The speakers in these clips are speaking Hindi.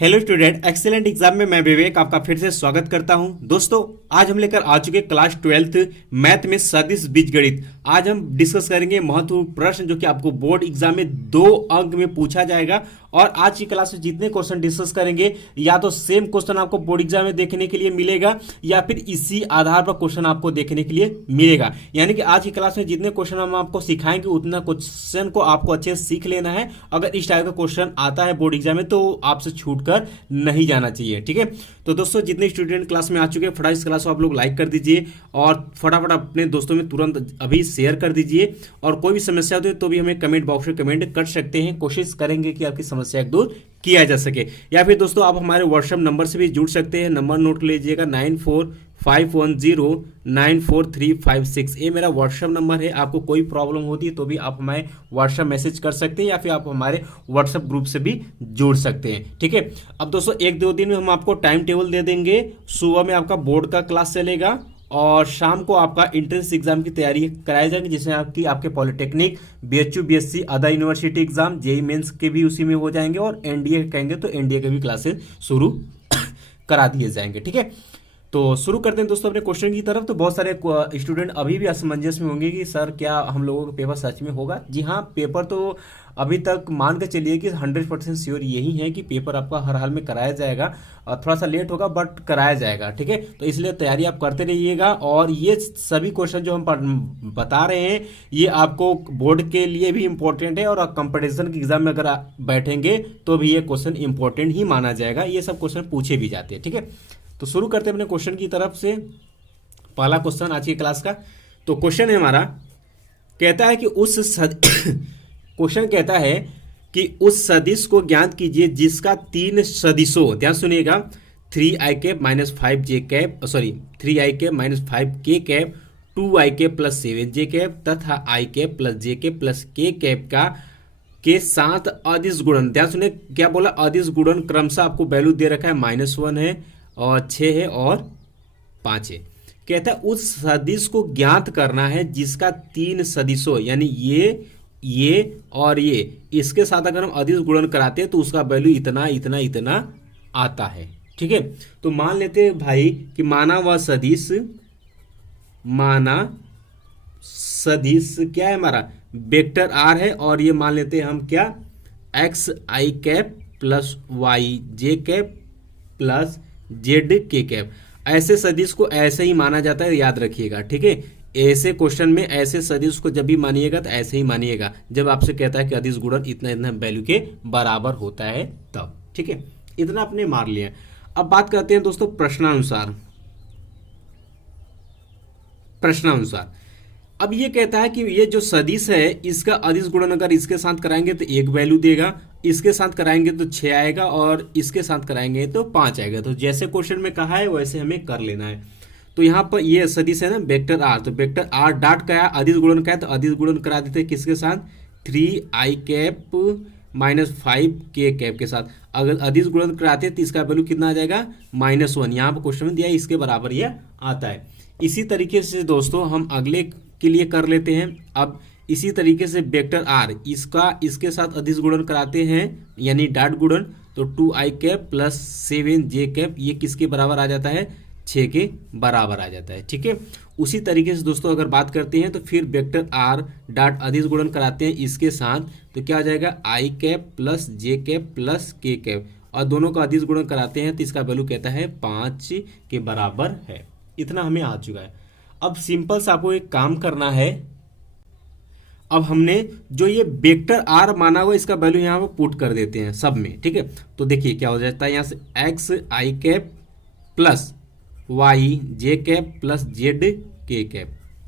हेलो स्टूडेंट, एक्सीलेंट एग्जाम में मैं विवेक आपका फिर से स्वागत करता हूं। दोस्तों, आज हम लेकर आ चुके क्लास 12th मैथ में सदिश बीजगणित। आज हम डिस्कस करेंगे महत्वपूर्ण प्रश्न जो कि आपको बोर्ड एग्जाम में 2 अंक में पूछा जाएगा। और आज की क्लास में जितने क्वेश्चन डिस्कस करेंगे या तो सेम क्वेश्चन आपको बोर्ड एग्जाम में देखने के लिए मिलेगा या फिर इसी आधार पर क्वेश्चन आपको देखने के लिए मिलेगा। यानी कि आज की क्लास में जितने क्वेश्चन हम आपको सिखाएंगे उतना क्वेश्चन को आपको अच्छे से सीख लेना है। अगर इस टाइप का क्वेश्चन आता है बोर्ड एग्जाम में तो आपसे छूट कर नहीं जाना चाहिए। ठीक है, तो दोस्तों जितने स्टूडेंट क्लास में आ चुके हैं फटाफट इस क्लास को आप लोग लाइक कर दीजिए और फटाफट अपने दोस्तों में तुरंत अभी शेयर कर दीजिए। और कोई भी समस्या हो तो भी हमें कमेंट बॉक्स में कमेंट कर सकते हैं। कोशिश करेंगे कि आपकी समस्या दूर किया जा सके। या फिर दोस्तों आप हमारे व्हाट्सएप नंबर से भी जुड़ सकते हैं। नंबर नोट लीजिएगा 9451094356। ये मेरा व्हाट्सएप नंबर है। आपको कोई प्रॉब्लम होती है तो भी आप हमें व्हाट्सएप मैसेज कर सकते हैं या फिर आप हमारे व्हाट्सएप ग्रुप से भी जुड़ सकते हैं। ठीक है, अब दोस्तों 1-2 दिन में हम आपको टाइम टेबल दे देंगे। सुबह में आपका बोर्ड का क्लास चलेगा और शाम को आपका एंट्रेंस एग्जाम की तैयारी कराई जाएगी, जिसमें आपके polytechnic, BHU, BSc, other university exam, JEE mains के भी उसी में हो जाएंगे और एनडीए कहेंगे तो एनडीए के भी क्लासेस शुरू करा दिए जाएंगे। ठीक है, तो शुरू करते हैं दोस्तों अपने क्वेश्चन की तरफ। तो बहुत सारे स्टूडेंट अभी भी असमंजस में होंगे कि सर क्या हम लोगों का पेपर सच में होगा। जी हाँ, पेपर तो अभी तक मान के चलिए कि 100% श्योर यही है कि पेपर आपका हर हाल में कराया जाएगा। थोड़ा सा लेट होगा बट कराया जाएगा। ठीक है, तो इसलिए तैयारी आप करते रहिएगा। और ये सभी क्वेश्चन जो हम बता रहे हैं ये आपको बोर्ड के लिए भी इम्पोर्टेंट है और कंपटीशन के एग्जाम में अगर आप बैठेंगे तो भी ये क्वेश्चन इंपॉर्टेंट ही माना जाएगा। ये सब क्वेश्चन पूछे भी जाते हैं। ठीक है, तो शुरू करते हैं अपने क्वेश्चन की तरफ से। पहला क्वेश्चन आज की क्लास का, तो क्वेश्चन है हमारा, कहता है कि क्वेश्चन कहता है कि उस सदिश को ज्ञात कीजिए जिसका 3 सदिशों, ध्यान सुनिएगा, 3i - 5j, sorry 3i - 5k, 2i + 7j तथा i + j का के साथ अदिश गुणन। ध्यान सुनिए, क्या बोला, अदिश गुणन क्रमशः आपको वैल्यू दे रखा है -1 है और 6 है और 5 है। कहता है उस सदिश को ज्ञात करना है जिसका 3 सदिशों, यानी ये और ये, इसके साथ अगर हम अदिश गुणन कराते हैं तो उसका वैल्यू इतना इतना इतना आता है। ठीक है, तो मान लेते हैं भाई कि माना सदिश क्या है हमारा, वेक्टर आर है और ये मान लेते हैं हम क्या, xi + yj + zk। ऐसे सदिश को ऐसे ही माना जाता है, याद रखिएगा। ठीक है, ऐसे क्वेश्चन में ऐसे सदिश को जब भी मानिएगा तो ऐसे ही मानिएगा जब आपसे कहता है कि अदिश गुणन इतना इतना वैल्यू के बराबर होता है तब। ठीक है, इतना आपने मार लिया। अब बात करते हैं दोस्तों प्रश्नानुसार। अब ये कहता है कि ये जो सदिश है इसका अदिश गुणन अगर इसके साथ कराएंगे तो 1 वैल्यू देगा, इसके साथ कराएंगे तो 6 आएगा और इसके साथ कराएंगे तो 5 आएगा। तो जैसे क्वेश्चन में कहा है वैसे हमें कर लेना है। तो यहाँ पर ये सदिश है ना वेक्टर आर, तो वेक्टर आर डॉट का अदिश गुणन का है तो अदिश गुणन करा देते हैं किसके साथ, 3i - 5k के साथ। अगर अदिश गुणन कराते हैं तो इसका वैल्यू कितना आ जाएगा, -1। यहाँ पर क्वेश्चन में दिया है इसके बराबर यह आता है। इसी तरीके से दोस्तों हम अगले के लिए कर लेते हैं। अब इसी तरीके से वेक्टर आर इसके साथ अदिश गुणन कराते हैं यानी डॉट गुणन, तो 2i + 7j, ये किसके बराबर आ जाता है, 6 के बराबर आ जाता है। ठीक है, उसी तरीके से दोस्तों अगर बात करते हैं तो फिर वेक्टर आर डॉट अदिश गुणन कराते हैं इसके साथ तो क्या आ जाएगा, i + j + k, और दोनों का अदिश गुणन कराते हैं तो इसका वैल्यू कहता है 5 के बराबर है। इतना हमें आ चुका है। अब सिंपल से आपको एक काम करना है। अब हमने जो ये वेक्टर आर माना हुआ इसका वैल्यू यहाँ पर पुट कर देते हैं सब में। ठीक है, तो देखिए क्या हो जाता है, यहाँ से xi + yj + zk,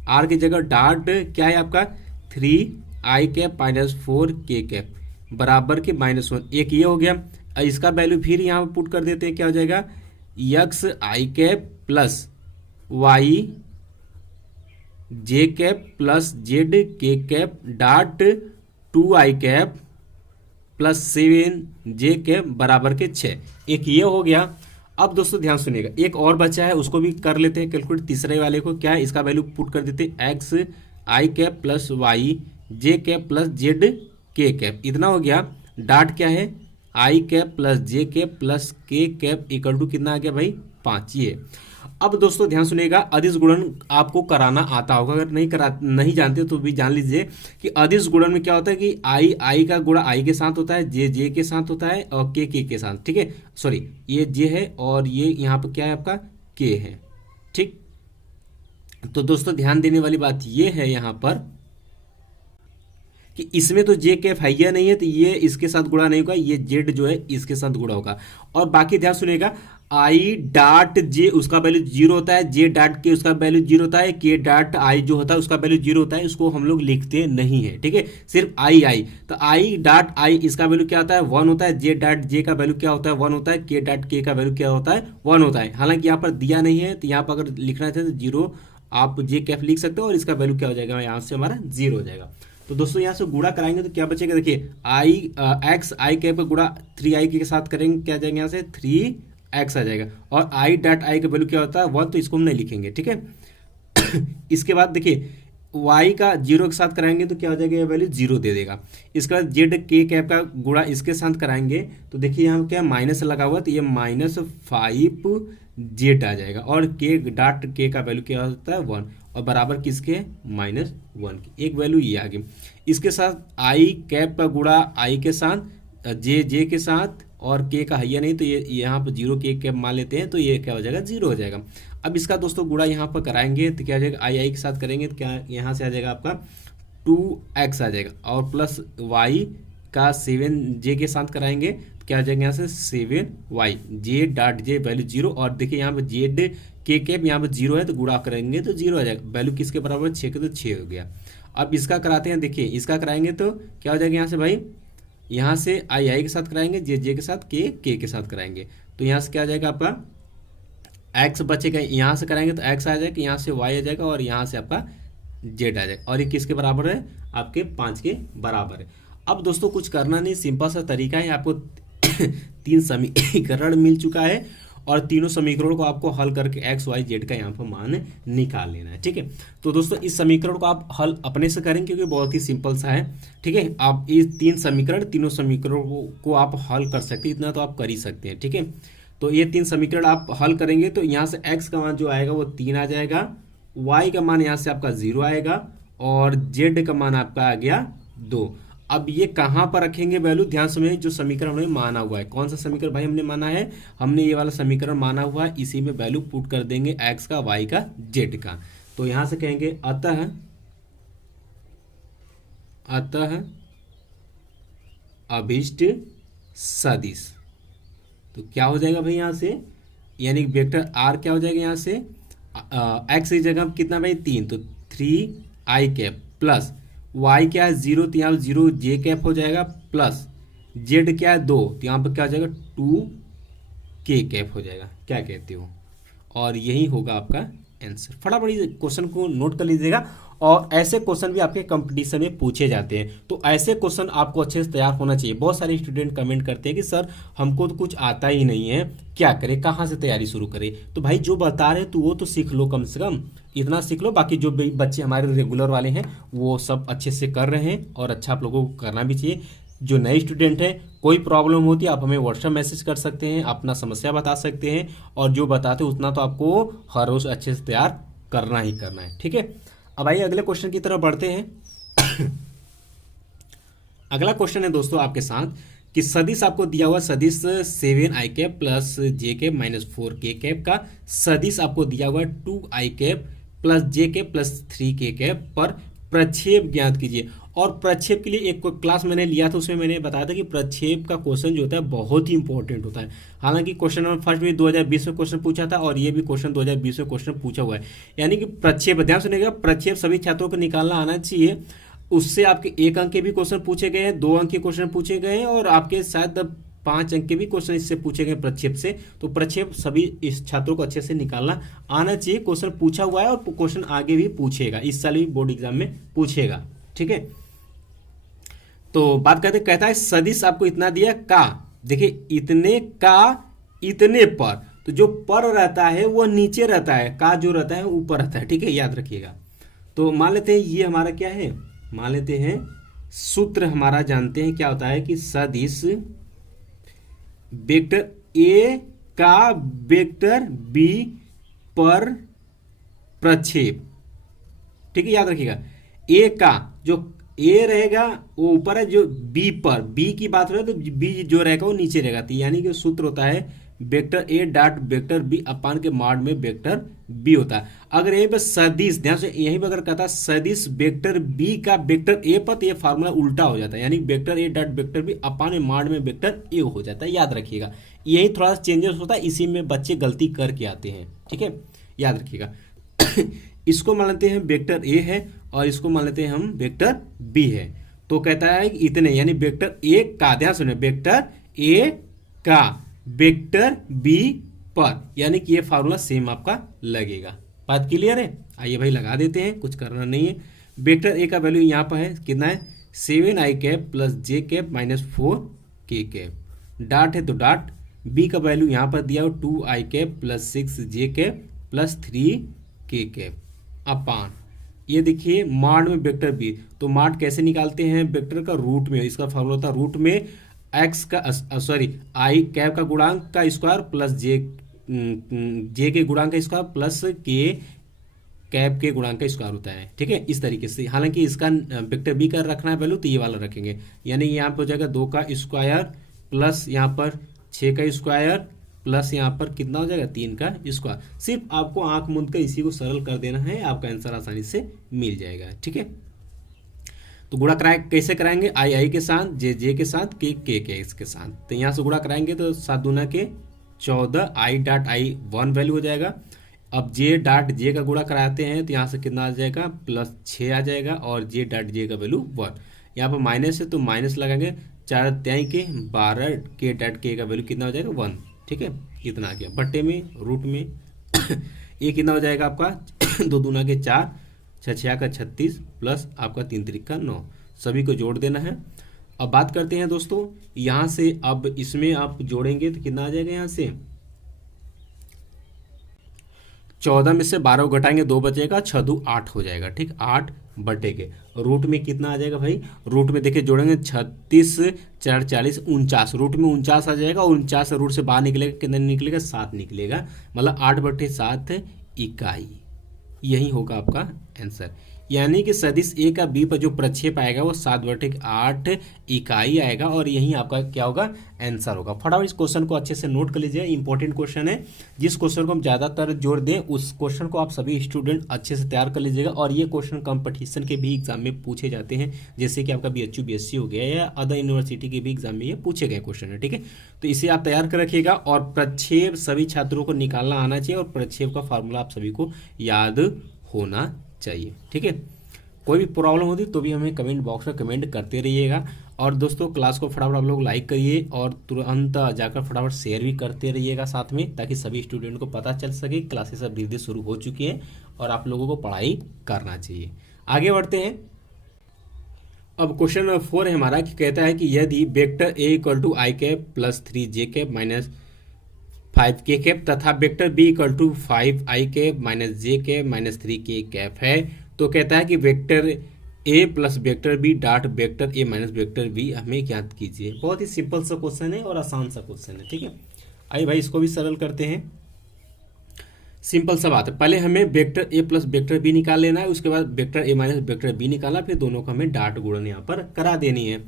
आर की जगह डॉट क्या है आपका 3i - 4k बराबर के -1, एक ये हो गया। इसका वैल्यू फिर यहाँ पर पुट कर देते हैं, क्या हो जाएगा, xi + yj + zk dot 2i + 7j बराबर के 6, एक ये हो गया। अब दोस्तों ध्यान सुनिएगा, एक और बचा है उसको भी कर लेते हैं कैलकुलेट। तीसरे वाले को क्या है, इसका वैल्यू पुट कर देते हैं xi + yj + zk, इतना हो गया। डॉट क्या है, आई cap plus J cap plus के कैप इक्वल टू कितना आ गया भाई 5 ये। अब दोस्तों ध्यान सुनिएगा, अदिश गुणन आपको कराना आता होगा, अगर नहीं जानते तो भी जान लीजिए कि अदिश गुणन में क्या होता है कि आई का गुणा आई के साथ होता है, जे के साथ होता है और के साथ, ठीक है। सॉरी, ये जे है और ये यहाँ पर क्या है आपका के है, ठीक। तो दोस्तों ध्यान देने वाली बात ये है यहाँ पर कि इसमें तो जे कैप है या नहीं है, तो ये इसके साथ गुणा नहीं होगा, ये जेड जो है इसके साथ गुणा होगा। और बाकी ध्यान सुनिएगा, आई डाट जे उसका वैल्यू 0 होता है, जे डाट के उसका वैल्यू 0 होता है, के डाट आई जो होता है उसका वैल्यू 0 होता है, उसको हम लोग लिखते नहीं है, ठीक है, सिर्फ आई। तो आई डाट आई इसका वैल्यू क्या होता है 1 होता है, जे डाट जे का वैल्यू क्या होता है 1 होता है, के डाट के का वैल्यू क्या होता है 1 होता है। हालांकि यहाँ पर दिया नहीं है, तो यहाँ पर अगर लिखना चाहते तो 0 आप जे कैप लिख सकते हो और इसका वैल्यू क्या हो जाएगा यहाँ से हमारा 0 हो जाएगा। तो दोस्तों यहाँ से गुणा कराएंगे तो क्या बचेगा, देखिए आई एक्स आई कैप का गुणा 3i के साथ करेंगे, क्या आ जाएगा यहाँ से 3x आ जाएगा। और आई डाट आई का वैल्यू क्या होता है 1, तो इसको हम नहीं लिखेंगे, ठीक है। इसके बाद देखिए y का 0 के साथ कराएंगे तो क्या हो जाएगा, ये वैल्यू 0 दे देगा। इसके बाद जेड के कैप का गुणा इसके साथ कराएंगे तो देखिए यहाँ क्या माइनस लगा हुआ, तो ये -5 जेड आ जाएगा। और के डाट के का वैल्यू क्या होता है 1 और बराबर किसके -1 की, एक वैल्यू ये आ गई। इसके साथ आई कैप का गुणा आई के साथ, जे के साथ और के का है या नहीं, तो ये यहाँ पर 0 के कैप मान लेते हैं, तो ये क्या हो जाएगा 0 हो जाएगा। अब इसका दोस्तों गुणा यहाँ पर कराएंगे तो क्या हो जाएगा, आई के साथ करेंगे तो क्या यहाँ से आ जाएगा आपका 2x आ जाएगा। और प्लस y का 7j के साथ कराएंगे तो क्या आ जाएगा यहाँ से 7y, जे डाट जे वैल्यू 0। और देखिए यहाँ पर जेड के कैप यहाँ पर 0 है, तो गुणा करेंगे तो 0 आ जाएगा। वैल्यू किसके बराबर 6 के, तो 6 हो गया। अब इसका कराते हैं, देखिए इसका कराएंगे तो क्या हो जाएगा यहाँ से भाई, यहाँ से आई के साथ कराएंगे, जे के साथ के साथ कराएंगे, तो यहाँ से क्या आ जाएगा आपका x बचेगा। यहाँ से कराएंगे तो x आ जाएगा, यहाँ से y आ जाएगा और यहाँ से आपका z आ जाएगा। और ये किसके बराबर है, आपके 5 के बराबर है। अब दोस्तों कुछ करना नहीं, सिंपल सा तरीका है, आपको 3 समीकरण मिल चुका है और तीनों समीकरणों को आपको हल करके x y z का यहाँ पर मान निकाल लेना है, ठीक है। तो दोस्तों इस समीकरण को आप हल अपने से करेंगे क्योंकि बहुत ही सिंपल सा है, ठीक है। आप इस तीनों समीकरणों को आप हल कर सकते हैं, इतना तो आप कर ही सकते हैं, ठीक है। तो ये 3 समीकरण आप हल करेंगे तो यहाँ से x का मान जो आएगा वो 3 आ जाएगा, y का मान यहाँ से आपका 0 आएगा और z का मान आपका आ गया 2। अब ये कहाँ पर रखेंगे वैल्यू, ध्यान से, जो समीकरण हमने माना हुआ है, कौन सा समीकरण भाई हमने माना है, हमने ये वाला समीकरण माना हुआ है, इसी में वैल्यू पुट कर देंगे x का, y का, z का। तो यहाँ से कहेंगे अतः अभिष्ट सदिश, तो क्या हो जाएगा भाई यहाँ से, यानी वेक्टर r क्या हो जाएगा यहाँ से, x की जगह कितना भाई 3, तो 3i कैप प्लस y क्या है 0, तो यहाँ 0 j कैप हो जाएगा प्लस z क्या है 2, तो यहाँ पर क्या हो जाएगा 2k कैप हो जाएगा, क्या कहते हो। और यही होगा आपका आंसर। फटाफट क्वेश्चन को नोट कर लीजिएगा, और ऐसे क्वेश्चन भी आपके कंपटीशन में पूछे जाते हैं, तो ऐसे क्वेश्चन आपको अच्छे से तैयार होना चाहिए। बहुत सारे स्टूडेंट कमेंट करते हैं कि सर हमको तो कुछ आता ही नहीं है, क्या करें, कहाँ से तैयारी शुरू करें। तो भाई जो बता रहे तो वो तो सीख लो, कम से कम इतना सीख लो। बाकी जो बच्चे हमारे रेगुलर वाले हैं वो सब अच्छे से कर रहे हैं और अच्छा आप लोगों को करना भी चाहिए। जो नए स्टूडेंट हैं, कोई प्रॉब्लम होती है आप हमें व्हाट्सएप मैसेज कर सकते हैं, अपना समस्या बता सकते हैं, और जो बताते हैं उतना तो आपको हर रोज अच्छे से तैयार करना ही करना है, ठीक है। अब आइए अगले क्वेश्चन की तरफ बढ़ते हैं। अगला क्वेश्चन है दोस्तों आपके साथ कि सदिश आपको दिया हुआ, सदिश 7i cap plus J cap minus 4k cap का सदिश आपको दिया हुआ 2i cap plus J cap plus 3k cap पर प्रक्षेप ज्ञात कीजिए। और प्रक्षेप के लिए एक क्लास मैंने लिया था, उसमें मैंने बताया था कि प्रक्षेप का क्वेश्चन जो होता है बहुत ही इंपॉर्टेंट होता है। हालांकि क्वेश्चन नंबर फर्स्ट भी 2020 में क्वेश्चन पूछा था और ये भी क्वेश्चन 2020 में क्वेश्चन पूछा हुआ है। यानी कि प्रक्षेप, ध्यान सुनिएगा, प्रक्षेप सभी छात्रों को निकालना आना चाहिए। उससे आपके 1 अंक के भी क्वेश्चन पूछे गए हैं, 2 अंक के क्वेश्चन पूछे गए हैं और आपके शायद 5 अंक के भी क्वेश्चन इससे पूछे गए प्रक्षेप से। तो प्रक्षेप सभी इस छात्रों को अच्छे से निकालना आना चाहिए। क्वेश्चन पूछा हुआ है और क्वेश्चन आगे भी पूछेगा, इस साल भी बोर्ड एग्जाम में पूछेगा, ठीक है। तो बात कहता है सदिश आपको इतना दिया का, देखिए इतने का इतने पर, तो जो पर रहता है वो नीचे रहता है, का जो रहता है ऊपर रहता है, ठीक है, याद रखिएगा। तो मान लेते हैं ये हमारा क्या है, मान लेते हैं सूत्र हमारा जानते हैं क्या होता है कि सदिश वेक्टर ए का वेक्टर बी पर प्रक्षेप, ठीक है, याद रखिएगा। ए का जो ए रहेगा वो ऊपर है, जो बी पर, बी की बात हो रही है तो बी जो रहेगा वो नीचे रहेगा। तो यानी कि सूत्र होता है vector A dot vector B upon के मॉड में वेक्टर बी होता है। अगर यहीं पर सदिश, ध्यान से यहीं पर अगर कहता सदिश वेक्टर बी का वेक्टर ए पर, तो ये फार्मूला उल्टा हो जाता है, यानी vector A dot vector B upon में मॉड में वेक्टर ए हो जाता है। याद रखिएगा, यही थोड़ा सा चेंजेस होता है, इसी में बच्चे गलती करके आते हैं, ठीक है, याद रखिएगा। इसको मान लेते हैं वेक्टर ए है और इसको मान लेते हैं हम वेक्टर बी है। तो कहता है कि इतने, यानी वेक्टर ए का, ध्यान सुनिए, वेक्टर ए का वेक्टर बी पर, यानी कि ये फार्मूला सेम आपका लगेगा। बात क्लियर है? आइए भाई लगा देते हैं, कुछ करना नहीं है। वेक्टर ए का वैल्यू यहाँ पर है कितना है, 7i cap plus J cap minus 4k cap. Dot है तो डाट, बी का वैल्यू यहाँ पर दिया हो 2i cap plus 6j cap plus 3k cap upon, ये देखिए मॉड में वेक्टर बी। तो मॉड कैसे निकालते हैं, वेक्टर का रूट में, इसका फॉर्मूला होता है रूट में एक्स का आई कैप का गुणांक का स्क्वायर प्लस जे के गुणांक का स्क्वायर प्लस के कैप के गुणांक का स्क्वायर होता है, ठीक है, इस तरीके से। हालांकि इसका वेक्टर बी का रखना है वैल्यू तो ये वाला रखेंगे, यानी यहाँ पर हो जाएगा 2 का स्क्वायर प्लस यहाँ पर 6 का स्क्वायर प्लस यहाँ पर कितना हो जाएगा 3 का स्क्वायर। सिर्फ आपको आंख मूंद कर इसी को सरल कर देना है, आपका आंसर आसानी से मिल जाएगा, ठीक है। तो गुणा कैसे कराएंगे, आई के साथ, जे के साथ, के इसके साथ। तो यहाँ से गुणा कराएंगे तो 7 दूना के 14, आई डॉट आई 1 वैल्यू हो जाएगा। अब जे डॉट जे का गुणा कराते हैं तो यहाँ से कितना आ जाएगा, प्लस 6 आ जाएगा, और जे डॉट जे का वैल्यू 1। यहाँ पर माइनस है तो माइनस लगाएंगे, 4 त्याई के 12, के डॉट के का वैल्यू कितना हो जाएगा 1, ठीक है, इतना आ गया। बट्टे में रूट में ये कितना हो जाएगा आपका 2 दूना के 4, 6 6 का 36 प्लस आपका 3 3 का 9, सभी को जोड़ देना है। अब बात करते हैं दोस्तों यहाँ से, अब इसमें आप जोड़ेंगे तो कितना आ जाएगा, यहाँ से 14 में से 12 को घटाएंगे 2 बचेगा, 6 2 8 हो जाएगा, ठीक, 8 बटे के रूट में कितना आ जाएगा भाई, रूट में देखिए जोड़ेंगे 36 4 40 49, रूट में 49 आ जाएगा, 49 रूट से बाहर निकलेगा कितना निकलेगा, 7 निकलेगा, मतलब 8 बटे 7 इकाई, यही होगा आपका आंसर। यानी कि सदिश ए का बी पर जो प्रक्षेप आएगा वो 7/8 इकाई आएगा, और यही आपका क्या होगा, आंसर होगा। फटाफट इस क्वेश्चन को अच्छे से नोट कर लीजिए, इंपॉर्टेंट क्वेश्चन है। जिस क्वेश्चन को हम ज़्यादातर जोर दें उस क्वेश्चन को आप सभी स्टूडेंट अच्छे से तैयार कर लीजिएगा। और ये क्वेश्चन कंपटीशन के भी एग्जाम में पूछे जाते हैं, जैसे कि आपका BHU BSc हो गया या अदर यूनिवर्सिटी के भी एग्जाम में ये पूछे गए क्वेश्चन है, ठीक है। तो इसे आप तैयार कर रखिएगा, और प्रक्षेप सभी छात्रों को निकालना आना चाहिए, और प्रक्षेप का फॉर्मूला आप सभी को याद होना चाहिए, ठीक है। कोई भी प्रॉब्लम होती तो भी हमें कमेंट बॉक्स में कमेंट करते रहिएगा। और दोस्तों क्लास को फटाफट आप लोग लाइक करिए, और तुरंत जाकर फटाफट शेयर भी करते रहिएगा साथ में, ताकि सभी स्टूडेंट को पता चल सके क्लासेस अब धीरे धीरे शुरू हो चुकी हैं और आप लोगों को पढ़ाई करना चाहिए। आगे बढ़ते हैं। अब क्वेश्चन 4 है हमारा, कि कहता है कि यदि vector A equal to I cap plus 3j cap minus 5k cap तथा vector B equal to 5i cap minus j cap minus 3k cap है, तो कहता है कि vector A plus vector B dot vector A minus vector B हमें ज्ञात कीजिए। बहुत ही सिंपल सा क्वेश्चन है और आसान सा क्वेश्चन है, ठीक है। आइए भाई इसको भी सरल करते हैं। सिंपल सा बात है, पहले हमें vector A plus vector B निकाल लेना है, उसके बाद vector A minus vector B निकाला, फिर दोनों को हमें डॉट गुणन यहाँ पर करा देनी है।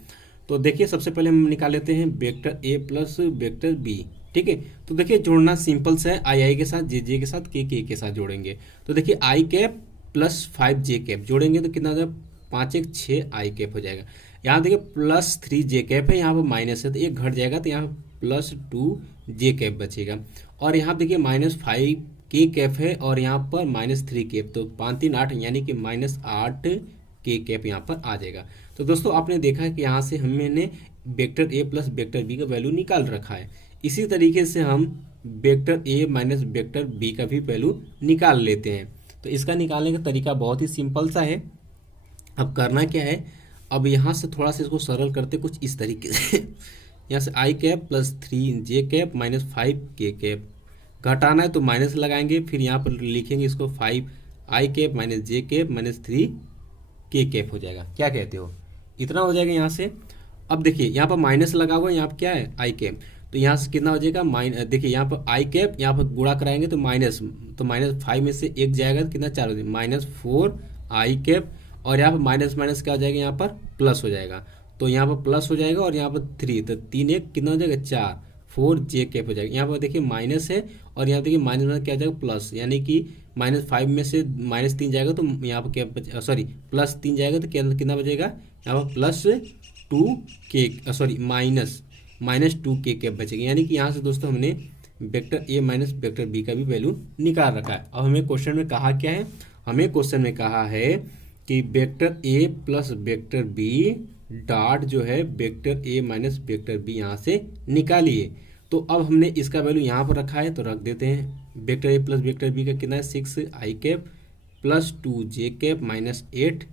तो देखिए सबसे पहले हम निकाल लेते हैं vector A plus vector B, ठीक है। तो देखिए जोड़ना सिंपल सा है, आई के साथ, जे के साथ, के साथ जोड़ेंगे। तो देखिए आई कैप प्लस 5j कैप जोड़ेंगे तो कितना हो जाएगा, 5 1 6 आई कैप हो जाएगा। यहाँ देखिए प्लस 3j कैप है, यहाँ पर माइनस है तो एक घट जाएगा, तो यहाँ प्लस 2j कैप बचेगा। और यहाँ देखिए माइनस 5k कैप है, और यहाँ पर माइनस 3 कैप, तो 5 3 8 यानी कि माइनस 8k कैप यहाँ पर आ जाएगा। तो दोस्तों आपने देखा कि यहाँ से हमने vector A plus vector B का वैल्यू निकाल रखा है। इसी तरीके से हम vector A minus vector B का भी वैल्यू निकाल लेते हैं। तो इसका निकालने का तरीका बहुत ही सिंपल सा है। अब करना क्या है, अब यहाँ से थोड़ा सा इसको सरल करते कुछ इस तरीके से यहाँ से I cap plus 3j cap minus 5k cap घटाना है तो माइनस लगाएंगे, फिर यहाँ पर लिखेंगे इसको 5i cap minus j cap minus 3k cap हो जाएगा। क्या कहते हो, इतना हो जाएगा यहाँ से। अब देखिए यहाँ पर माइनस लगा हुआ है, यहाँ पर क्या है आई कैप, तो तो यहाँ से कितना हो जाएगा देखिए यहाँ पर आई कैप, यहाँ पर गुणा कराएंगे तो माइनस, तो -5 में से एक जाएगा तो कितना 4 हो जाएगा, -4 आई कैप, और यहाँ पर माइनस माइनस क्या हो जाएगा, यहाँ पर प्लस हो जाएगा, तो यहाँ पर प्लस हो जाएगा, और यहाँ पर 3, तो 3 1 कितना हो जाएगा 4, 4 जे कैप हो जाएगा। यहाँ पर देखिए माइनस है, और यहाँ देखिए माइनस माइनस क्या हो जाएगा प्लस, यानी कि -5 में से -3 जाएगा तो यहाँ पर क्या सॉरी +3 जाएगा तो कितना बचेगा, यहाँ पर +2 सॉरी -2 कैप बचेगा। यानी कि यहाँ से दोस्तों हमने vector A minus vector B का भी वैल्यू निकाल रखा है। अब हमें क्वेश्चन में कहा क्या है, हमें क्वेश्चन में कहा है कि vector A plus vector B dot जो है vector A minus vector B यहाँ से निकालिए। तो अब हमने इसका वैल्यू यहाँ पर रखा है तो रख देते हैं। Vector A plus vector B का कितना है 6 I cap plus 2 J cap minus 8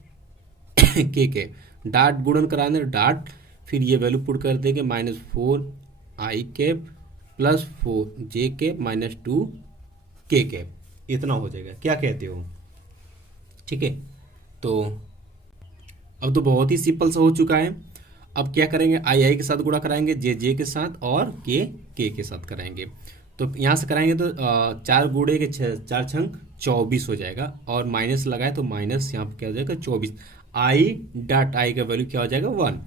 K cap, dot गुणन कराने डॉट, फिर ये वैल्यू पुट कर देंगे -4 आई कैप प्लस 4 जे कैप माइनस 2 के कैप, इतना हो जाएगा। क्या कहते हो, ठीक है। तो अब तो बहुत ही सिंपल सा हो चुका है। अब क्या करेंगे, आई आई के साथ गुणा कराएंगे, जे जे के साथ, और के के साथ कराएंगे। तो यहाँ से कराएंगे तो 4 गुणे के 4 छंग 24 हो जाएगा, और माइनस लगाए तो माइनस यहाँ पर क्या हो जाएगा 24, आई डॉट आई का वैल्यू क्या हो जाएगा 1।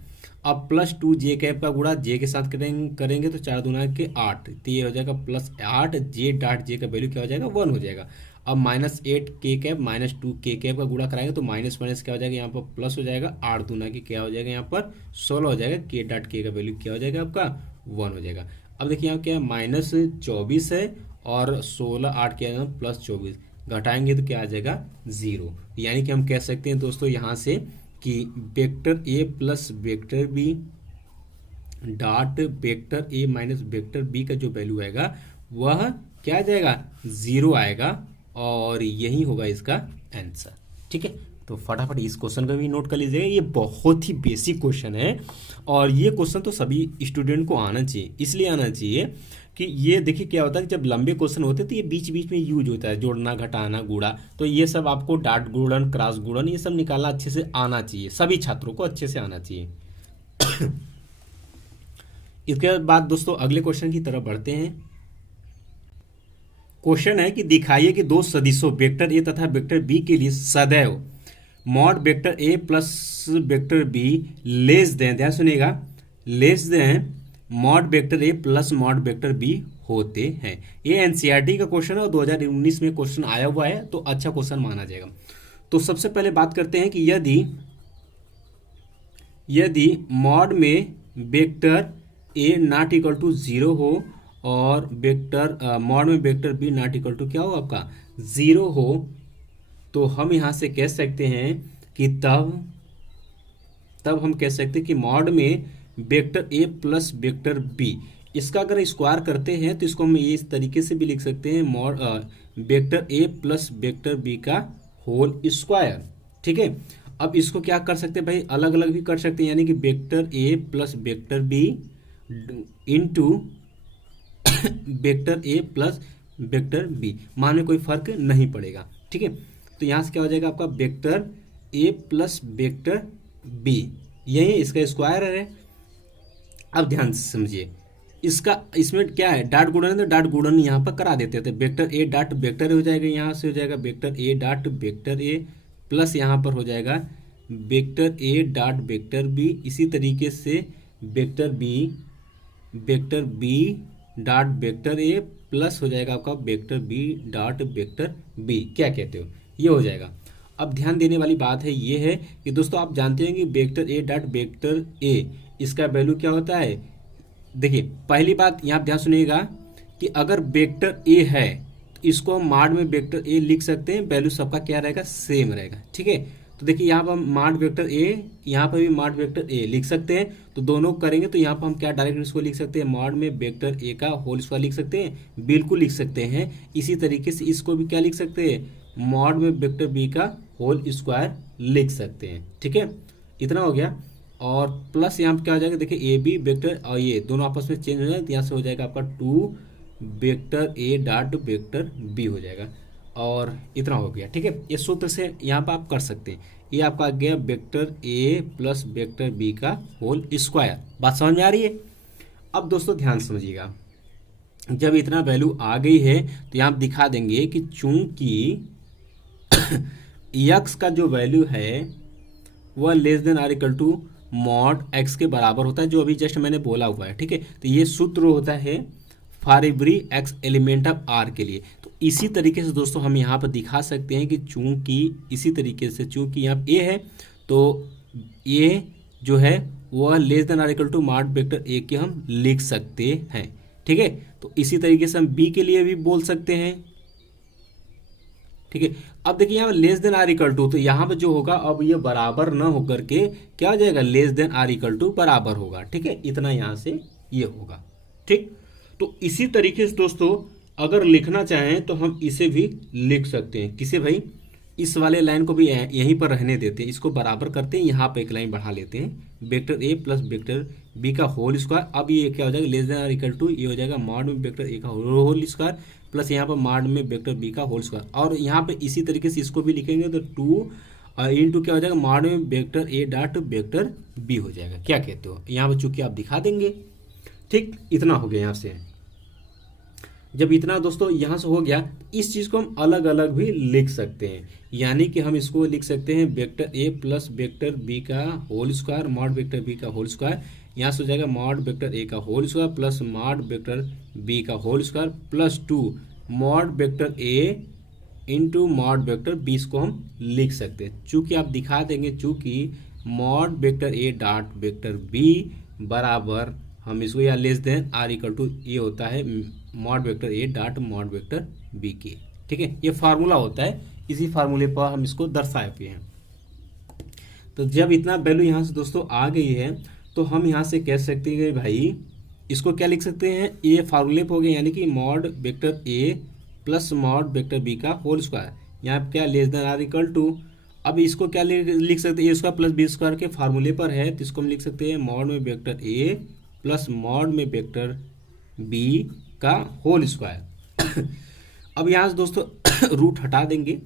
अब +2 जे कैप का गुणा जे के साथ करेंगे तो 4 दूना के 8, तो ये हो जाएगा +8 जे डॉट जे का वैल्यू क्या हो जाएगा 1 हो जाएगा। अब -8 के कैप -2 के कैप का गुणा कराएंगे तो माइनस माइनस क्या हो जाएगा, यहाँ पर प्लस हो जाएगा, 8 दूना की क्या हो जाएगा यहाँ पर 16 हो जाएगा, के डॉट के का वैल्यू क्या हो जाएगा आपका 1 हो जाएगा। अब देखिए यहाँ क्या है -24 है, और 16 8 क्या है +24, घटाएंगे तो क्या आ जाएगा 0। यानी कि हम कह सकते हैं दोस्तों यहाँ से कि vector A plus vector B dot vector A minus vector B का जो वैल्यू आएगा वह क्या आ जाएगा 0 आएगा, और यही होगा इसका आंसर, ठीक है। तो फटाफट इस क्वेश्चन का भी नोट कर लीजिएगा, ये बहुत ही बेसिक क्वेश्चन है, और ये क्वेश्चन तो सभी स्टूडेंट को आना चाहिए। इसलिए आना चाहिए कि ये देखिए क्या होता है कि जब लंबे क्वेश्चन होते हैं तो ये बीच बीच में यूज होता है, जोड़ना घटाना गुणा, तो ये सब आपको डॉट गुणन क्रॉस गुणन ये सब निकालना अच्छे से आना चाहिए, सभी छात्रों को अच्छे से आना चाहिए। इसके बाद दोस्तों अगले क्वेश्चन की तरफ बढ़ते हैं। क्वेश्चन है कि दिखाइए कि दो सदिशों वेक्टर ए तथा वेक्टर बी के लिए सदैव mod vector A plus vector B less दें, ध्यान सुनिएगा, लेस दें mod vector A plus mod vector B होते हैं। ये एनसीईआरटी का क्वेश्चन है और 2019 में क्वेश्चन आया हुआ है, तो अच्छा क्वेश्चन माना जाएगा। तो सबसे पहले बात करते हैं कि यदि मॉड में vector A not equal to 0 हो और वेक्टर मॉड में vector B not equal to क्या हो आपका 0 हो, तो हम यहाँ से कह सकते हैं कि तब हम कह सकते हैं कि मॉड में vector A plus vector B, इसका अगर स्क्वायर करते हैं तो इसको हम ये इस तरीके से भी लिख सकते हैं, mod vector A plus vector B का होल स्क्वायर, ठीक है। अब इसको क्या कर सकते हैं भाई, अलग अलग भी कर सकते हैं, यानी कि vector A plus vector B into vector A plus vector B, मान में कोई फर्क नहीं पड़ेगा, ठीक है। तो यहाँ से क्या हो जाएगा आपका vector A plus vector B, यही इसका स्क्वायर है। अब ध्यान से समझिए, इसमें क्या है डॉट गुणन है, तो डॉट गुणन यहाँ पर करा देते थे, वेक्टर ए डॉट वेक्टर हो जाएगा, यहाँ से हो जाएगा vector A dot vector A plus यहाँ पर हो जाएगा vector A dot vector B, इसी तरीके से vector B dot vector A plus हो जाएगा आपका vector B dot vector B, क्या कहते हो, ये हो जाएगा। अब ध्यान देने वाली बात है ये है कि दोस्तों आप जानते हैं कि वेक्टर ए डॉट वेक्टर ए इसका वैल्यू क्या होता है। देखिए पहली बात यहाँ ध्यान सुनिएगा कि अगर वेक्टर ए है तो इसको हम मॉड में वेक्टर ए लिख सकते हैं, वैल्यू सबका क्या रहेगा सेम रहेगा, ठीक है। तो देखिए यहाँ पर हम मॉड वेक्टर ए, यहाँ पर भी मॉड वेक्टर ए लिख सकते हैं, तो दोनों करेंगे तो यहाँ पर हम क्या डायरेक्ट इसको लिख सकते हैं, मॉड में वेक्टर ए का होल स्क्वायर लिख सकते हैं, बिल्कुल लिख सकते हैं। इसी तरीके से इसको भी क्या लिख सकते हैं, मॉड में वेक्टर बी का होल स्क्वायर लिख सकते हैं, ठीक है। इतना हो गया, और प्लस यहाँ पर क्या हो जाएगा, देखिए ए बी वेक्टर और ये दोनों आपस में चेंज हो जाएगा, तो यहाँ से हो जाएगा आपका 2 vector A dot vector B हो जाएगा, और इतना हो गया, ठीक है। इस सूत्र से यहाँ पर आप कर सकते हैं, ये आपका आ गया vector A plus vector B का होल स्क्वायर। बात समझ में आ रही है। अब दोस्तों ध्यान समझिएगा, जब इतना वैल्यू आ गई है तो यहाँ आप दिखा देंगे कि चूंकि यक्स का जो वैल्यू है वह less than or equal to mod x के बराबर होता है, जो अभी जस्ट मैंने बोला हुआ है। ठीक है, तो ये सूत्र होता है for every x element of R के लिए। तो इसी तरीके से दोस्तों हम यहाँ पर दिखा सकते हैं कि चूंकि इसी तरीके से चूंकि यहाँ ए है तो ए जो है वह less than or equal to mod vector A के हम लिख सकते हैं। ठीक है, तो इसी तरीके से हम बी के लिए भी बोल सकते हैं। ठीक है, अब देखिए यहाँ less than or equal to, तो यहाँ पे जो होगा अब ये बराबर ना होकर के क्या हो जाएगा, less than or equal to बराबर होगा। ठीक है, इतना यहाँ से ये होगा। ठीक, तो इसी तरीके से दोस्तों अगर लिखना चाहें तो हम इसे भी लिख सकते हैं। किसे भाई, इस वाले लाइन को भी यहीं पर रहने देते हैं, इसको बराबर करते हैं, यहाँ पे एक लाइन बढ़ा लेते हैं, vector A plus vector B का होल स्क्वायर। अब ये क्या हो जाएगा, less than or equal to ये हो जाएगा मॉड में वेक्टर ए का होल स्क्वायर प्लस यहाँ पर मॉड में वेक्टर बी का होल स्क्वायर। और यहाँ पे इसी तरीके से इसको भी लिखेंगे तो 2 इंटू क्या हो जाएगा, मॉड में vector A dot vector B हो जाएगा। क्या कहते हो, यहाँ पर चूंकि आप दिखा देंगे। ठीक, इतना हो गया यहाँ से। जब इतना दोस्तों यहाँ से हो गया, इस चीज़ को हम अलग अलग भी लिख सकते हैं, यानी कि हम इसको लिख सकते हैं vector A plus vector B का whole square mod vector B का होल स्क्वायर। यहाँ से हो जाएगा मॉड वेक्टर ए का whole square plus mod vector B का whole square plus 2 mod vector A into mod vector B, इसको हम लिख सकते हैं। चूँकि आप दिखा देंगे चूँकि mod vector A dot vector B बराबर हम इसको या less than or equal to ये होता है mod vector A dot mod vector B के। ठीक है, ये फार्मूला होता है, इसी फार्मूले पर हम इसको दर्शाए हुए हैं। तो जब इतना वैल्यू यहाँ से दोस्तों आ गई है तो हम यहाँ से कह सकते हैं कि भाई इसको क्या लिख सकते हैं, ये फार्मूले पर हो गया, यानी कि mod vector A plus mod vector B का होल स्क्वायर। यहाँ क्या less than or equal to, अब इसको क्या लिख सकते हैं, A square plus B square के फार्मूले पर है, तो इसको हम लिख सकते हैं मॉड में वेक्टर ए प्लस मॉड में वेक्टर बी का होल स्क्वायर। अब यहाँ से दोस्तों रूट हटा देंगे,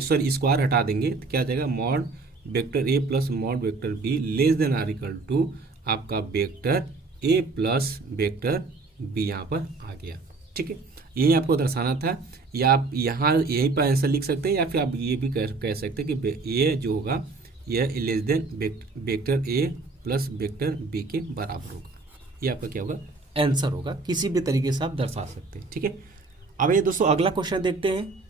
सॉरी स्क्वायर हटा देंगे, तो क्या आ जाएगा mod vector A plus mod vector B less than or equal to आपका vector A plus vector B यहाँ पर आ गया। ठीक है, यही आपको दर्शाना था, या आप यहाँ यहीं पर आंसर लिख सकते हैं, या फिर आप ये भी कह सकते हैं कि ये जो होगा यह less than vector A plus vector B के बराबर होगा। ये आपका क्या होगा, आंसर होगा। किसी भी तरीके से आप दर्शा सकते हैं। ठीक है, अब ये दोस्तों अगला क्वेश्चन देखते हैं।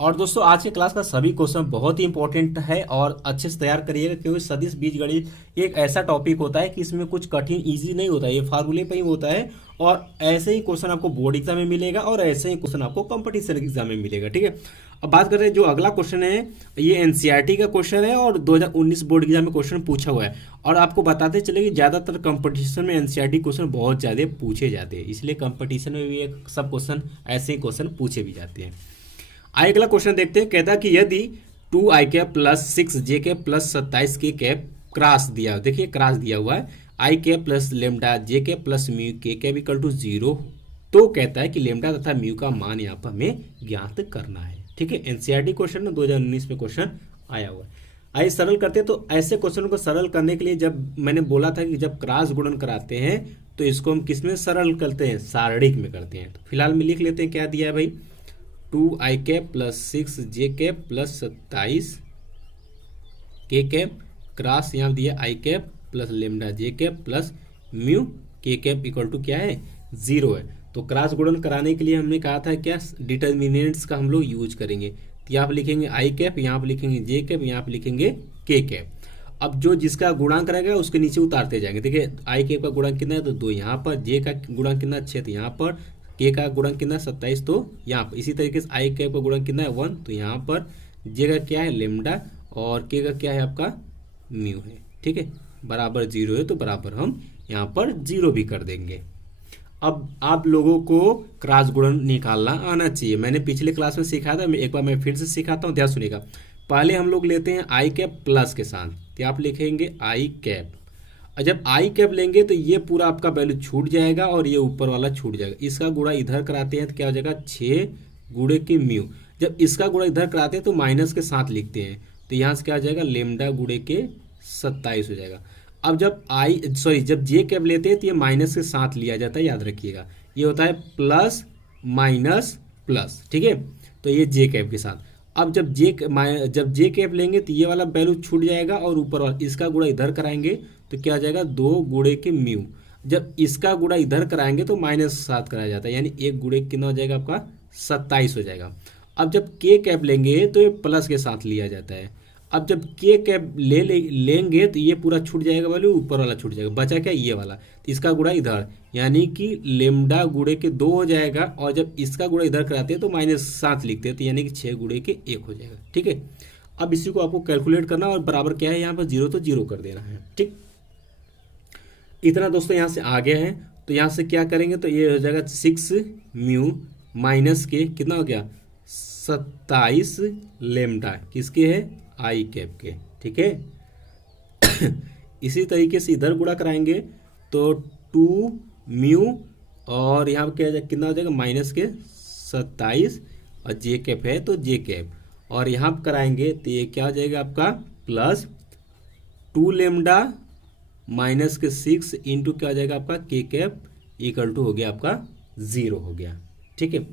और दोस्तों आज के क्लास का सभी क्वेश्चन बहुत ही इंपॉर्टेंट है और अच्छे से तैयार करिएगा, क्योंकि सदिश बीजगणित एक ऐसा टॉपिक होता है कि इसमें कुछ कठिन इजी नहीं होता है, ये फार्मूले पे ही होता है। और ऐसे ही क्वेश्चन आपको बोर्ड एग्जाम में मिलेगा और ऐसे ही क्वेश्चन आपको कंपटीशन एग्जाम में मिलेगा। ठीक है, अब बात करते हैं जो अगला क्वेश्चन है, ये एनसीईआरटी का क्वेश्चन है और 2019 बोर्ड एग्जाम में क्वेश्चन पूछा हुआ है। और आपको बताते चले कि ज़्यादातर कंपटीशन में एनसीईआरटी क्वेश्चन बहुत ज़्यादा पूछे जाते हैं, इसलिए कंपटीशन में भी सब क्वेश्चन ऐसे ही क्वेश्चन पूछे भी जाते हैं। आइए अगला क्वेश्चन देखते हैं। कहता है कि यदि 2i cap plus 6j cap plus 27k cap cross दिया, देखिए क्रॉस दिया हुआ है, i cap plus lambda J cap plus mu के कैप इक्वल टू 0, तो कहता है कि लेमडा तथा म्यू का मान यहाँ पर हमें ज्ञात करना है। ठीक है, एनसीईआरटी क्वेश्चन 2019 में क्वेश्चन आया हुआ है। आइए सरल करते हैं। तो ऐसे क्वेश्चन को सरल करने के लिए जब मैंने बोला था कि जब क्रॉस गुणन कराते हैं तो इसको हम किस में सरल करते हैं, सारणिक में करते हैं। तो फिलहाल में लिख लेते हैं क्या दिया है भाई, 2i cap plus 6j cap plus 27k cap cross यहाँ दिया i cap plus lambda J cap plus mu के कैप इक्वल टू क्या है, 0 है। तो क्रॉस गुणन कराने के लिए हमने कहा था क्या, डिटर्मिनेंट्स का हम लोग यूज करेंगे। तो यहाँ पर लिखेंगे i कैप, यहाँ पर लिखेंगे j कैप, यहाँ पर लिखेंगे k कैप। अब जो जिसका गुणांक रहेगा उसके नीचे उतारते जाएंगे। देखिए i कैप का गुणांक कितना है, तो 2 यहाँ पर, j का गुणांक कितना 6 तो यहाँ पर, के का गुणक कितना 27 तो यहाँ पर। इसी तरीके से आई कैप का गुणक कितना है 1 तो यहाँ पर, जे का क्या है लेमडा और के का क्या है आपका म्यू है। ठीक है, बराबर 0 है तो बराबर हम यहाँ पर 0 भी कर देंगे। अब आप लोगों को क्रॉस गुणन निकालना आना चाहिए, मैंने पिछले क्लास में सिखाया था, एक बार मैं फिर से सिखाता हूँ, ध्यान सुनिएगा। पहले हम लोग लेते हैं आई कैप प्लस के साथ, तो आप लिखेंगे आई कैप, और जब आई कैप लेंगे तो ये पूरा आपका वैल्यू छूट जाएगा और ये ऊपर वाला छूट जाएगा। इसका गुणा इधर कराते हैं तो क्या हो जाएगा 6 गुणे की म्यू, जब इसका गुणा इधर कराते हैं तो माइनस के साथ लिखते हैं, तो यहाँ से क्या हो जाएगा लेमडा गुणे के 27 हो जाएगा। अब जब जे कैप लेते हैं तो ये माइनस के साथ लिया जाता है, याद रखिएगा। ये होता है प्लस माइनस प्लस, ठीक है। तो ये जे कैप के साथ। अब जब जे कैप लेंगे तो ये वाला वैल्यू छूट जाएगा और ऊपर वाला इसका गुणा इधर कराएंगे तो क्या आ जाएगा, 2 गुणे के म्यू। जब इसका गुणा इधर कराएंगे तो -7 कराया जाता है, यानी 1 गुणे कितना हो जाएगा आपका, 27 हो जाएगा। अब जब के कैप लेंगे तो ये प्लस के साथ लिया जाता है। अब जब के कैप लेंगे तो ये पूरा छूट जाएगा, वैल्यू ऊपर वाला छूट जाएगा, बचा क्या, ये वाला। तो इसका गुणा इधर, यानी कि लेमडा गुणे के 2 हो जाएगा। और जब इसका गुणा इधर कराते हैं तो -7 लिखते हैं, तो यानी कि 6 गुणे के 1 हो जाएगा, ठीक है। अब इसी को आपको कैलकुलेट करना और बराबर क्या है यहाँ पर 0, तो 0 कर देना है, ठीक। इतना दोस्तों यहाँ से आ गया है। तो यहाँ से क्या करेंगे, तो ये हो जाएगा 6 म्यू माइनस के कितना हो गया, 27 लेमडा, किसके है, आई कैप के, ठीक है। इसी तरीके से इधर गुणा कराएंगे तो 2 म्यू और यहाँ पर क्या कितना हो जाएगा, माइनस के 27 और जे कैप है तो जे कैप, और यहाँ पर कराएंगे तो ये क्या हो जाएगा आपका, प्लस 2 लेमडा माइनस के 6 इंटू क्या हो जाएगा आपका, के कैप इक्वल टू हो गया आपका 0 हो गया, ठीक है।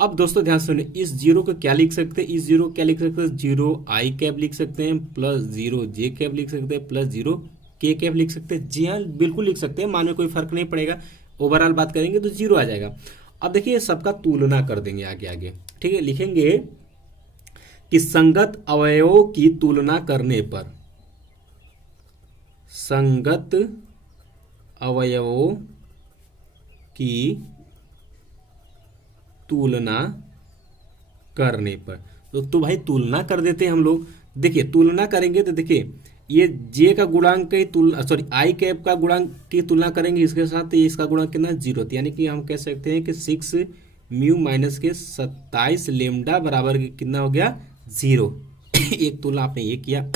अब दोस्तों ध्यान सुनिए, इस 0 को क्या लिख सकते हैं, इस 0 को क्या लिख सकते हैं, 0 आई कैप लिख सकते हैं, प्लस 0 जे कैप लिख सकते हैं, प्लस 0 के कैप लिख सकते हैं। जी हाँ, बिल्कुल लिख सकते हैं, मान में कोई फर्क नहीं पड़ेगा। ओवरऑल बात करेंगे तो 0 आ जाएगा। अब देखिए सबका तुलना कर देंगे आगे आगे, ठीक है। लिखेंगे कि संगत अवयवों की तुलना करने पर, संगत अवयवों की तुलना करने पर, तो भाई तुलना कर देते हैं हम लोग। देखिए तुलना करेंगे तो देखिए ये जे का गुणांक की तुलना, सॉरी आई कैप का गुणांक की तुलना करेंगे इसके साथ, तो इसका गुणांक कितना, 0, यानी कि हम कह सकते हैं कि 6 म्यू माइनस के 27 लेमडा बराबर के कितना हो गया, 0। एक तुलना आपने ये किया।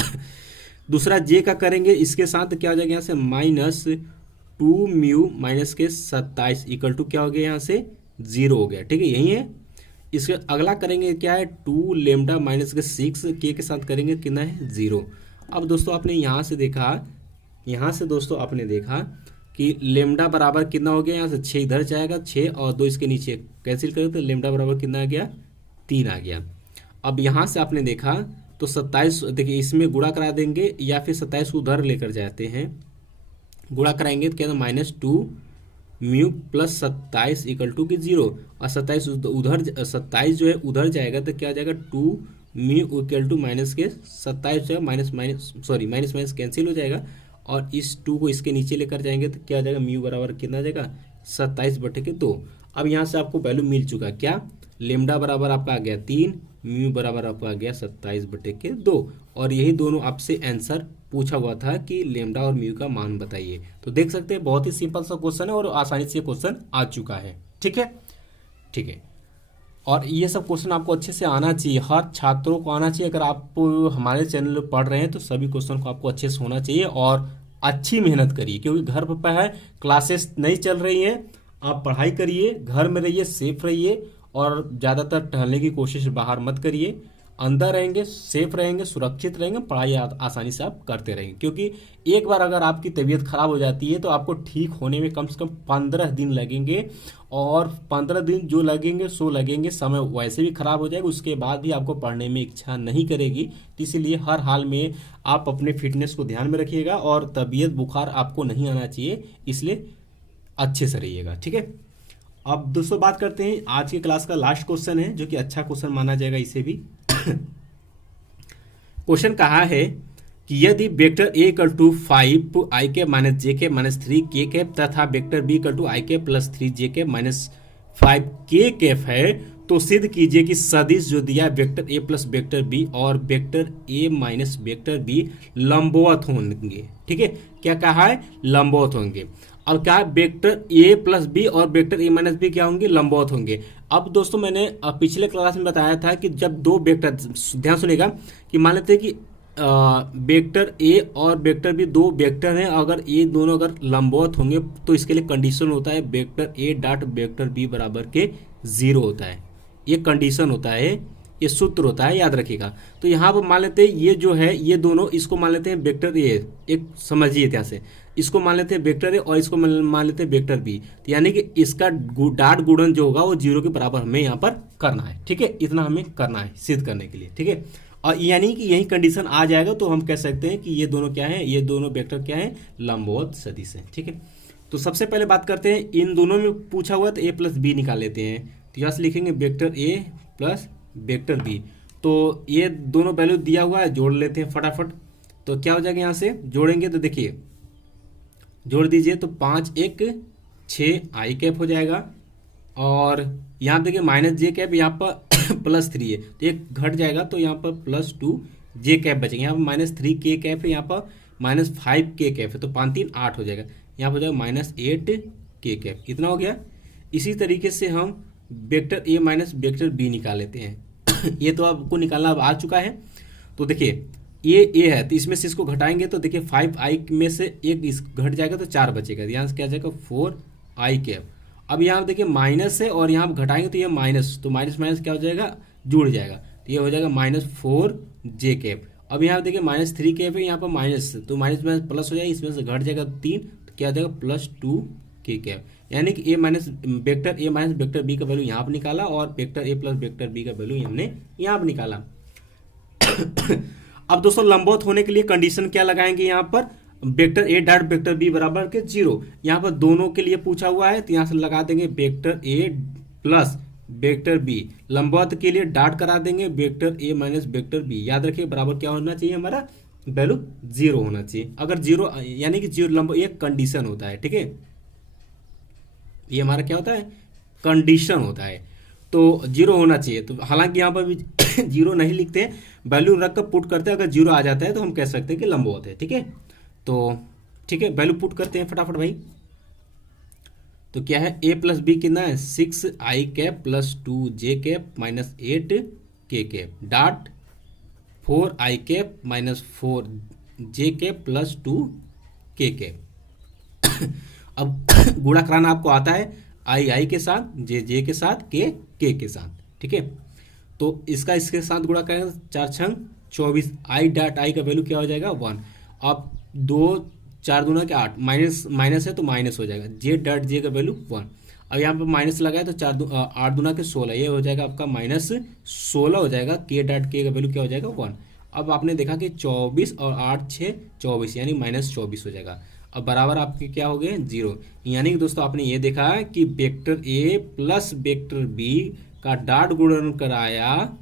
दूसरा जे का करेंगे इसके साथ, क्या हो जाएगा यहाँ से, -2 म्यू माइनस के 27 इक्वल टू क्या हो गया, यहाँ से 0 हो गया, ठीक है, यही है। इसके अगला करेंगे क्या है, 2 लेमडा माइनस के 6 के साथ करेंगे कितना है, 0। अब दोस्तों आपने यहाँ से देखा, यहाँ से दोस्तों आपने देखा कि लेमडा बराबर कितना हो गया, यहाँ से 6 इधर जाएगा, 6 और 2 इसके नीचे कैंसिल करें तो लेमडा बराबर कितना आ गया, 3 आ गया। अब यहाँ से आपने देखा तो 27, देखिए इसमें गुणा करा देंगे या फिर 27 को उधर लेकर जाते हैं, गुणा कराएंगे तो क्या, -2 म्यू प्लस 27 इक्वल टू की 0, और 27 उधर, 27 जो है उधर जाएगा तो क्या आ जाएगा, 2 म्यू इक्वल टू माइनस के 27 जो है माइनस माइनस कैंसिल हो जाएगा, और इस 2 को इसके नीचे लेकर जाएंगे तो क्या आ जाएगा, म्यू बराबर कितना आ जाएगा, 27/2। अब यहाँ से आपको वैल्यू मिल चुका, क्या, लेमडा बराबर आपका आ गया 3, म्यू बराबर आपका आ गया 27/2, और यही दोनों आपसे आंसर पूछा हुआ था कि लेमडा और म्यू का मान बताइए। तो देख सकते हैं बहुत ही सिंपल सा क्वेश्चन है और आसानी से क्वेश्चन आ चुका है, ठीक है, ठीक है। और ये सब क्वेश्चन आपको अच्छे से आना चाहिए, हर छात्रों को आना चाहिए। अगर आप हमारे चैनल पर पढ़ रहे हैं तो सभी क्वेश्चन को आपको अच्छे से होना चाहिए और अच्छी मेहनत करिए, क्योंकि घर पर है, क्लासेस नहीं चल रही हैं, आप पढ़ाई करिए, घर में रहिए, सेफ रहिए, और ज़्यादातर टहलने की कोशिश बाहर मत करिए। अंदर रहेंगे, सेफ रहेंगे, सुरक्षित रहेंगे, पढ़ाई आसानी से आप करते रहेंगे। क्योंकि एक बार अगर आपकी तबीयत खराब हो जाती है तो आपको ठीक होने में कम से कम 15 दिन लगेंगे, और 15 दिन जो लगेंगे सो लगेंगे, समय वैसे भी खराब हो जाएगा, उसके बाद भी आपको पढ़ने में इच्छा नहीं करेगी। तो इसीलिए हर हाल में आप अपने फिटनेस को ध्यान में रखिएगा, और तबीयत बुखार आपको नहीं आना चाहिए, इसलिए अच्छे से रहिएगा, ठीक है। अब दोस्तों बात करते हैं आज की क्लास का लास्ट क्वेश्चन है, जो कि अच्छा क्वेश्चन माना जाएगा इसे भी। क्वेश्चन कहा है कि यदि vector A equal to 5 i cap minus j cap minus 3 k cap तथा vector B equal to I cap plus 3 j cap minus 5 k cap है, तो सिद्ध कीजिए कि सदिश जो दिया vector A plus vector B और vector A minus vector B लंबवत होंगे, ठीक है। क्या कहा है, लंबवत होंगे। अब क्या है, वेक्टर ए प्लस बी और वेक्टर ए माइनस बी क्या होंगे, लंबवत होंगे। अब दोस्तों मैंने पिछले क्लास में बताया था कि जब दो वेक्टर, ध्यान सुनेगा, कि मान लेते हैं कि वेक्टर ए और वेक्टर बी दो वेक्टर हैं, अगर ये दोनों अगर लंबवत होंगे तो इसके लिए कंडीशन होता है vector A dot vector B बराबर के 0 होता है। ये कंडीशन होता है ये सूत्र होता है, याद रखिएगा। तो यहाँ पर मान लेते हैं ये जो है ये दोनों, इसको मान लेते हैं वेक्टर ए, एक समझिए ध्यान से, इसको मान लेते हैं वेक्टर ए और इसको मान लेते हैं वेक्टर बी। तो यानी कि इसका डॉट गुणन जो होगा वो 0 के बराबर हमें यहाँ पर करना है, ठीक है, इतना हमें करना है सिद्ध करने के लिए, ठीक है। और यानी कि यही कंडीशन आ जाएगा तो हम कह सकते हैं कि ये दोनों क्या है, ये दोनों वेक्टर क्या है, लंबवत सदिश है, ठीक है। तो सबसे पहले बात करते हैं इन दोनों में पूछा हुआ तो a प्लस बी निकाल लेते हैं। तो यहाँ से लिखेंगे vector a plus vector b। तो ये दोनों वैल्यू दिया हुआ है, जोड़ लेते हैं फटाफट। तो क्या हो जाएगा, यहाँ से जोड़ेंगे तो देखिए, जोड़ दीजिए तो 5 1 6 आई कैप हो जाएगा। और यहाँ देखिए माइनस जे कैप, यहाँ पर प्लस 3 है तो एक घट जाएगा, तो यहाँ पर प्लस 2 जे कैप बचेंगे। यहाँ पर माइनस 3 के कैप है, यहाँ पर माइनस 5 के कैप है, तो 5 3 8 हो जाएगा। यहाँ पर हो जाएगा माइनस 8 के कैप, इतना हो गया। इसी तरीके से हम vector A minus vector B निकाल लेते हैं। ये तो आपको निकालना अब आ चुका है। तो देखिए ये ए है तो इसमें से इसको घटाएंगे तो देखिए 5 आई में से एक इस घट जाएगा तो 4 बचेगा, यहाँ से क्या जाएगा 4 आई कैप। अब यहाँ देखिए माइनस है और यहाँ घटाएंगे तो ये माइनस, तो माइनस माइनस क्या हो जाएगा, जुड़ जाएगा, तो ये हो जाएगा माइनस 4 जे कैप। अब यहाँ देखिए माइनस 3 कैप है, यहाँ पर माइनस, तो माइनस माइनस प्लस हो जाएगा, इसमें से घट जाएगा 3, तो क्या हो जाएगा प्लस 2 के कैप। यानी कि A minus vector A minus vector B का वैल्यू यहाँ पर निकाला और vector A plus vector B का वैल्यू हमने यहाँ पर निकाला। अब दोस्तों लंबवत होने के लिए कंडीशन क्या लगाएंगे, यहाँ पर vector A dot vector B बराबर के 0। यहाँ पर दोनों के लिए पूछा हुआ है तो यहाँ से लगा देंगे vector A plus vector B. लंबवत के लिए डॉट करा देंगे vector A minus vector B. याद रखिए बराबर क्या होना चाहिए, हमारा वैल्यू 0 होना चाहिए। अगर 0 यानी कि 0 लंब एक कंडीशन होता है, ठीक है, ये हमारा क्या होता है, कंडीशन होता है, तो 0 होना चाहिए। तो हालांकि यहाँ पर भी 0 नहीं लिखते हैं, वैल्यू रख कर पुट करते हैं, अगर 0 आ जाता है तो हम कह सकते हैं कि लंबवत है, ठीक है। तो ठीक है, वैल्यू पुट करते हैं फटाफट भाई। तो क्या है, a प्लस बी कितना है 6 I cap plus 2 J cap minus 8 K cap dot 4 I cap minus 4 J cap plus 2 के कैप। अब गुणा कराना आपको आता है, आई के साथ, जे के साथ, के साथ, ठीक है। तो इसका इसके साथ गुणा करेंगे 4 छंग 24, आई डॉट आई का वैल्यू क्या हो जाएगा 1। अब 2 4 दूना के 8, माइनस माइनस है तो माइनस हो जाएगा, जे डॉट जे का वैल्यू 1। अब यहाँ पर माइनस लगाए तो 8 दूना के 16, ये हो जाएगा आपका माइनस 16 हो जाएगा, के डॉट के का वैल्यू क्या हो जाएगा 1। अब आपने देखा कि 24 और 8 6 24 यानी माइनस 24 हो जाएगा। अब बराबर आपके क्या हो गए 0। यानी कि दोस्तों आपने ये देखा कि vector A plus vector B का डॉट गुणन कराया,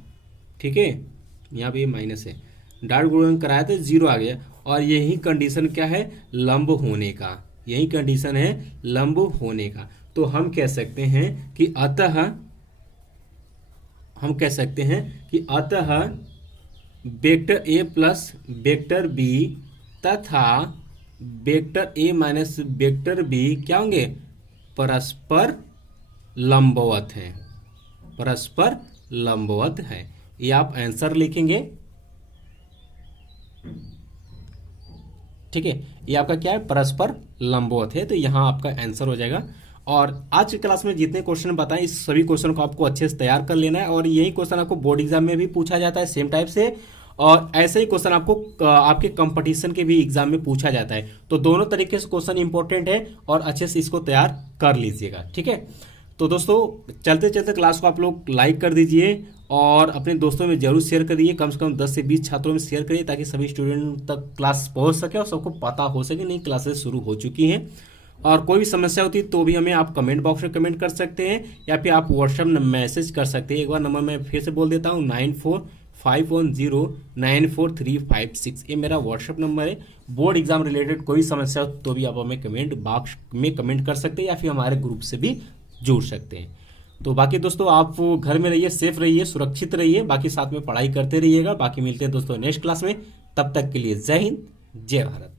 ठीक है, यहाँ पे माइनस है, डॉट गुणन कराया तो 0 आ गया। और यही कंडीशन क्या है, लंब होने का, यही कंडीशन है लंब होने का। तो हम कह सकते हैं कि अतः, हम कह सकते हैं कि अतः vector A plus vector B तथा vector A minus vector B क्या होंगे, परस्पर लंबवत हैं, परस्पर लंबवत है। ये आप आंसर लिखेंगे, ठीक है, ये आपका क्या है, परस्पर लंबवत है, तो यहाँ आपका आंसर हो जाएगा। और आज की क्लास में जितने क्वेश्चन बताएं इस सभी क्वेश्चन को आपको अच्छे से तैयार कर लेना है। और यही क्वेश्चन आपको बोर्ड एग्जाम में भी पूछा जाता है सेम टाइप से, और ऐसे ही क्वेश्चन आपको आपके कंपटीशन के भी एग्जाम में पूछा जाता है। तो दोनों तरीके से क्वेश्चन इंपॉर्टेंट है और अच्छे से इसको तैयार कर लीजिएगा, ठीक है। तो दोस्तों चलते चलते क्लास को आप लोग लाइक कर दीजिए और अपने दोस्तों में जरूर शेयर करिए, कम से कम 10 से 20 छात्रों में शेयर करिए ताकि सभी स्टूडेंट तक क्लास पहुंच सके और सबको पता हो सके नई क्लासेस शुरू हो चुकी हैं। और कोई भी समस्या होती है तो भी हमें आप कमेंट बॉक्स में कमेंट कर सकते हैं या फिर आप व्हाट्सएप में मैसेज कर सकते हैं। एक बार नंबर मैं फिर से बोल देता हूँ 9451094356, ये मेरा व्हाट्सएप नंबर है। बोर्ड एग्जाम रिलेटेड कोई समस्या हो तो भी आप हमें कमेंट बॉक्स में कमेंट कर सकते हैं या फिर हमारे ग्रुप से भी जुड़ सकते हैं। तो बाकी दोस्तों आप घर में रहिए, सेफ रहिए, सुरक्षित रहिए, बाकी साथ में पढ़ाई करते रहिएगा। बाकी मिलते हैं दोस्तों नेक्स्ट क्लास में, तब तक के लिए जय हिंद जय भारत।